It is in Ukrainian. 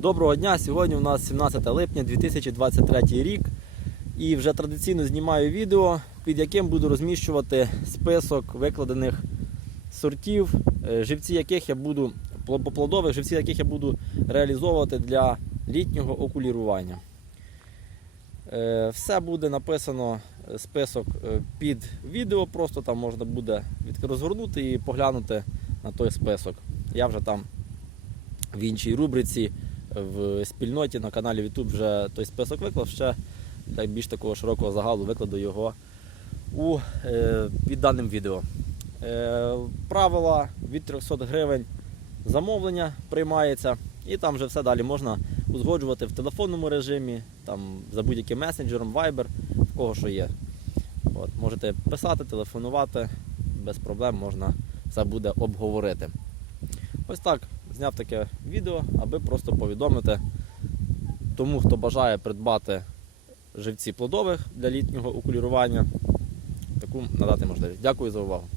Доброго дня! Сьогодні у нас 17 липня 2023 рік. І вже традиційно знімаю відео, під яким буду розміщувати список викладених сортів, е, живці яких я буду пло- плодових, живці яких я буду реалізовувати для літнього окулірування. Е, Все буде написано е, список під відео, просто там можна буде розгорнути і поглянути на той список. Я вже там в іншій рубриці в спільноті на каналі YouTube вже той список виклав. Ще для більш такого широкого загалу викладу його у, е, під даним відео. Е, правила від 300 гривень замовлення приймається, і там вже все далі можна узгоджувати в телефонному режимі, там, за будь-яким месенджером, Viber, в кого що є. От, можете писати, телефонувати, без проблем можна все буде обговорити. Ось так зняв таке відео, аби просто повідомити тому, хто бажає придбати живці плодових для літнього окулірування, таку надати можливість. Дякую за увагу.